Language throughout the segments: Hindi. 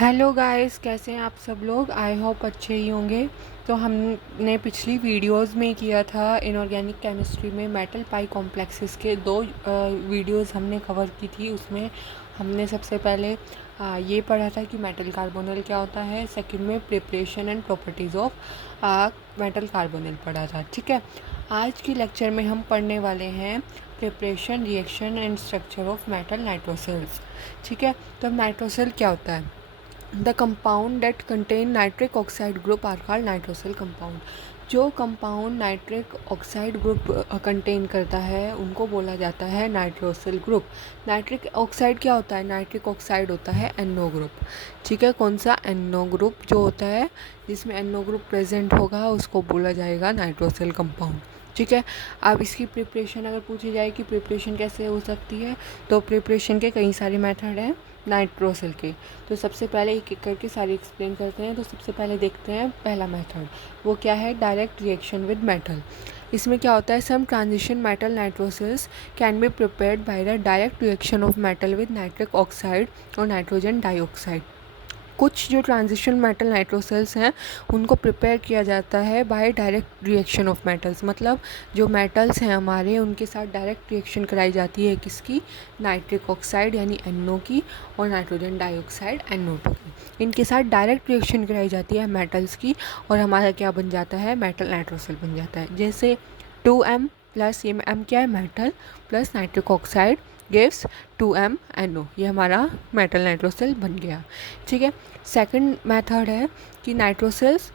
हेलो गाइस, कैसे हैं आप सब लोग। आई होप अच्छे ही होंगे। तो हमने पिछली वीडियोस में किया था इनऑर्गेनिक केमिस्ट्री में मेटल पाई कॉम्प्लेक्सेस के दो वीडियोस हमने कवर की थी। उसमें हमने सबसे पहले ये पढ़ा था कि मेटल कार्बोनल क्या होता है। सेकंड में preparation and properties of metal कार्बोनल पढ़ा था। ठीक है, आज की लेक्चर में हम पढ़ने वाले हैं preparation, reaction and structure of metal nitrosyls. ठीक है, तो नाइट्रोसेल क्या होता है। The compound that contain nitric oxide group are called nitrosyl compound. जो compound nitric oxide group contain करता है उनको बोला जाता है नाइट्रोसेल ग्रुप। नाइट्रिक ऑक्साइड क्या होता है। नाइट्रिक ऑक्साइड होता है NO ग्रुप। ठीक है, कौन सा NO ग्रुप जो होता है जिसमें NO ग्रुप प्रेजेंट होगा उसको बोला जाएगा नाइट्रोसेल कंपाउंड। ठीक है, अब इसकी प्रिपरेशन अगर पूछी जाए कि प्रिपरेशन कैसे हो सकती है, तो प्रिपरेशन के कई सारे मेथड हैं नाइट्रोसेल के। तो सबसे पहले एक एक करके सारी एक्सप्लेन करते हैं। तो सबसे पहले देखते हैं पहला मेथड, वो क्या है, डायरेक्ट रिएक्शन विद मेटल। इसमें क्या होता है, some transition metal nitrosyls can be prepared by the direct reaction of metal with nitric oxide और नाइट्रोजन डाइऑक्साइड। कुछ जो ट्रांजिशन मेटल नाइट्रोसेल्स हैं उनको प्रिपेयर किया जाता है by direct reaction of metals. मतलब जो मेटल्स हैं हमारे उनके साथ डायरेक्ट रिएक्शन कराई जाती है किसकी, नाइट्रिक ऑक्साइड यानी NO की और नाइट्रोजन डाइऑक्साइड NO2 की। इनके साथ डायरेक्ट रिएक्शन कराई जाती है मेटल्स की और हमारा क्या बन जाता है, मेटल नाइट्रोसेल बन जाता है। जैसे 2M प्लस, ये M क्या है, metal plus nitric oxide gives 2MNO, ये हमारा मेटल नाइट्रोसेल बन गया। ठीक है, सेकंड मेथड है कि nitrosyls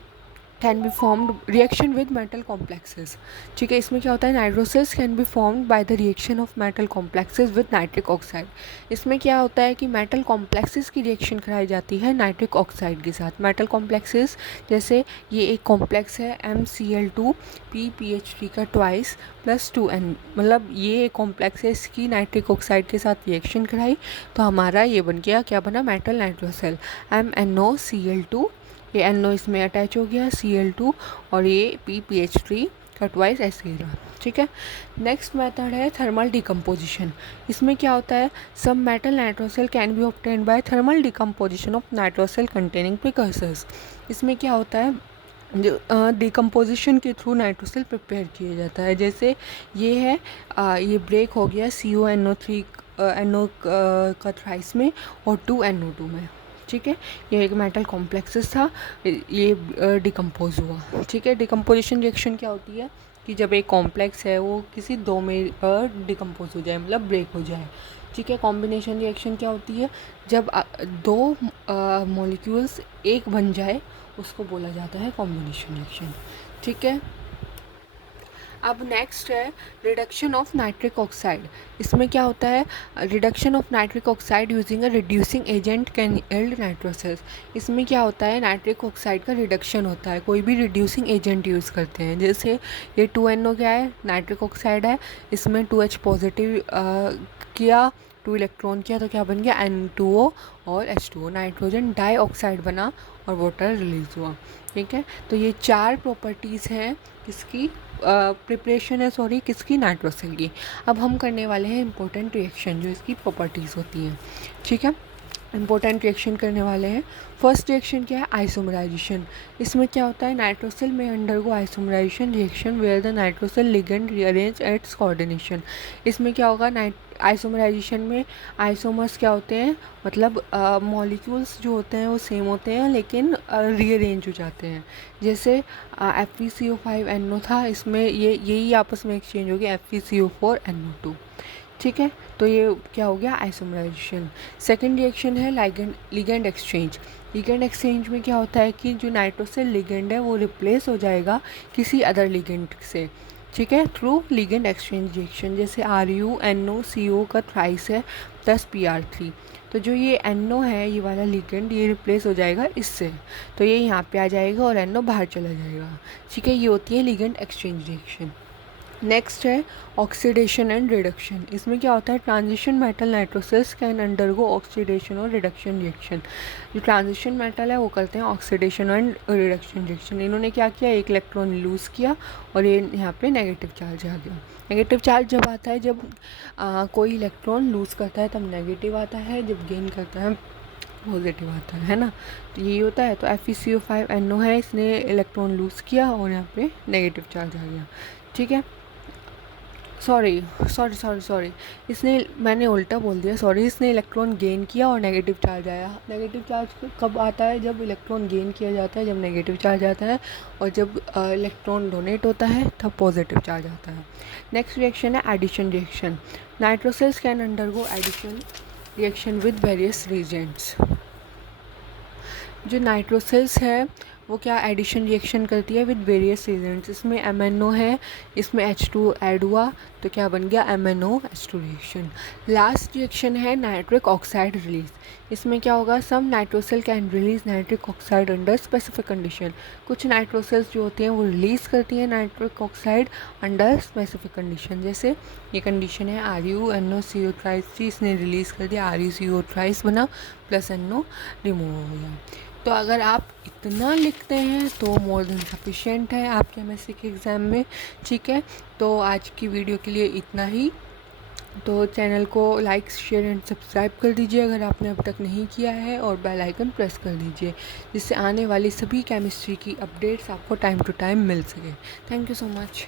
can be formed reaction with metal complexes. ठीक है, इसमें क्या होता है, nitrosyls can be formed by the reaction of metal complexes with nitric oxide. इसमें क्या होता है कि मेटल कॉम्प्लेक्सेस की रिएक्शन कराई जाती है नाइट्रिक ऑक्साइड के साथ। मेटल कॉम्प्लेक्सेस जैसे ये एक कॉम्प्लेक्स है MCl2 PPH3 का ट्वाइस प्लस 2N, मतलब ये कॉम्प्लेक्स है, इसकी नाइट्रिक ऑक्साइड के साथ रिएक्शन कराई तो हमारा ये बन गया, क्या बना, मेटल नाइट्रोसेल MnOCl2। ये NO इसमें अटैच हो गया Cl2 और ये PPH3 का ट्वाइस ऐसे ही रहा। ठीक है, नेक्स्ट मेथड है थर्मल डिकम्पोजिशन। इसमें क्या होता है, some metal nitrosyl can be obtained by thermal decomposition of nitrosyl containing precursors. इसमें क्या होता है, जो डिकम्पोजिशन के थ्रू नाइट्रोसेल प्रिपेयर किया जाता है। जैसे ये है ये ब्रेक हो गया CONO3 NO का थ्राइस में और 2NO2 में। ठीक है, ये एक मेटल कॉम्प्लेक्सेस था, ये डिकम्पोज हुआ। ठीक है, डिकम्पोजिशन रिएक्शन क्या होती है कि जब एक कॉम्प्लेक्स है वो किसी दो में डिकम्पोज हो जाए, मतलब ब्रेक हो जाए। ठीक है, कॉम्बिनेशन रिएक्शन क्या होती है, जब दो मॉलिक्यूल्स एक बन जाए उसको बोला जाता है कॉम्बिनेशन रिएक्शन। ठीक है, अब नेक्स्ट है रिडक्शन ऑफ नाइट्रिक ऑक्साइड। इसमें क्या होता है, reduction of nitric oxide using a reducing agent can yield nitrosyls. इसमें क्या होता है, नाइट्रिक ऑक्साइड का रिडक्शन होता है, कोई भी रिड्यूसिंग एजेंट यूज़ करते हैं। जैसे ये 2NO क्या है, नाइट्रिक ऑक्साइड है, इसमें 2H पॉजिटिव किया, 2 इलेक्ट्रॉन किया तो क्या बन गया, N2O और H2O, नाइट्रोजन डाइऑक्साइड बना और वाटर रिलीज हुआ। ठीक है, तो ये चार प्रॉपर्टीज़ हैं किसकी, प्रिपरेशन है सॉरी किसकी, नाइट्रोसेल की। अब हम करने वाले हैं इंपॉर्टेंट रिएक्शन जो इसकी प्रॉपर्टीज़ होती हैं। ठीक है, इंपॉर्टेंट रिएक्शन करने वाले हैं। फर्स्ट रिएक्शन क्या है, आइसोमराइजेशन। इसमें क्या होता है, नाइट्रोसेल में undergo isomerisation reaction where the nitrosyl ligand rearrange its coordination. इसमें क्या होगा, आइसोमराइजेशन में आइसोमर्स क्या होते हैं, मतलब मॉलिक्यूल्स जो होते हैं वो सेम होते हैं लेकिन रीअरेंज हो जाते हैं। जैसे FeCO5NO था, इसमें ये यही आपस में एक्सचेंज हो गया FeCO4NO2। ठीक है, तो ये क्या हो गया, आइसोमराइजेशन। सेकंड रिएक्शन है लिगेंड एक्सचेंज। लिगेंड एक्सचेंज में क्या होता है कि जो नाइट्रोसेल लिगेंड है वो रिप्लेस हो जाएगा किसी अदर लिगेंड से। ठीक है, थ्रू लिगेंड एक्सचेंज रिएक्शन। जैसे RuNO CO का थ्राइस है प्लस PR3, तो जो ये NO है ये वाला लिगेंड ये रिप्लेस हो जाएगा इससे, तो ये यहाँ पे आ जाएगा और NO बाहर चला जाएगा। ठीक है, ये होती है लिगेंड एक्सचेंज रिएक्शन। नेक्स्ट है ऑक्सीडेशन एंड रिडक्शन। इसमें क्या होता है, transition metal nitrosyls can undergo oxidation और रिडक्शन रिएक्शन। जो ट्रांजिशन मेटल है वो करते हैं ऑक्सीडेशन एंड रिडक्शन रिएक्शन। इन्होंने क्या किया, एक इलेक्ट्रॉन लूज़ किया और ये यहाँ पे नेगेटिव चार्ज आ गया। नेगेटिव चार्ज जब आता है, जब कोई इलेक्ट्रॉन लूज़ करता है तब नेगेटिव आता है, जब गेन करता है पॉजिटिव आता है ना। तो यही होता है। तो FeCO5NO है, इसने इलेक्ट्रॉन लूज़ किया और यहाँ पे नेगेटिव चार्ज आ गया। ठीक है, सॉरी सॉरी सॉरी सॉरी इसने, मैंने उल्टा बोल दिया, सॉरी। इसने इलेक्ट्रॉन गेन किया और नेगेटिव चार्ज आया। नेगेटिव चार्ज कब आता है? जब इलेक्ट्रॉन गेन किया जाता है, जब नेगेटिव चार्ज आता है, और जब इलेक्ट्रॉन डोनेट होता है तब पॉजिटिव चार्ज आता है। नेक्स्ट रिएक्शन है addition reaction. Nitrosyls can undergo addition reaction with various reagents. जो नाइट्रोसेल्स है वो क्या एडिशन रिएक्शन करती है विद वेरियस रीजेंट्स। इसमें MnO है, इसमें H2 ऐड हुआ तो क्या बन गया? MnOH2 reaction. लास्ट रिएक्शन है नाइट्रिक ऑक्साइड रिलीज। इसमें क्या होगा? Some nitrosyl can release nitric oxide under specific condition. कुछ नाइट्रोसेल्स जो होती हैं वो रिलीज़ करती हैं nitric oxide under specific condition. जैसे ये कंडीशन है RuNO CO3, इसने रिलीज़ कर दिया, RuCO3 बना प्लस NO रिमूव हो गया। तो अगर आप इतना लिखते हैं तो मोर देन सफिशेंट है आपके MSc के एग्ज़ाम में। ठीक है, तो आज की वीडियो के लिए इतना ही। तो चैनल को लाइक शेयर एंड सब्सक्राइब कर दीजिए अगर आपने अब तक नहीं किया है, और बेल आइकन प्रेस कर दीजिए जिससे आने वाली सभी केमिस्ट्री की अपडेट्स आपको टाइम टू टाइम मिल सके। Thank you so much.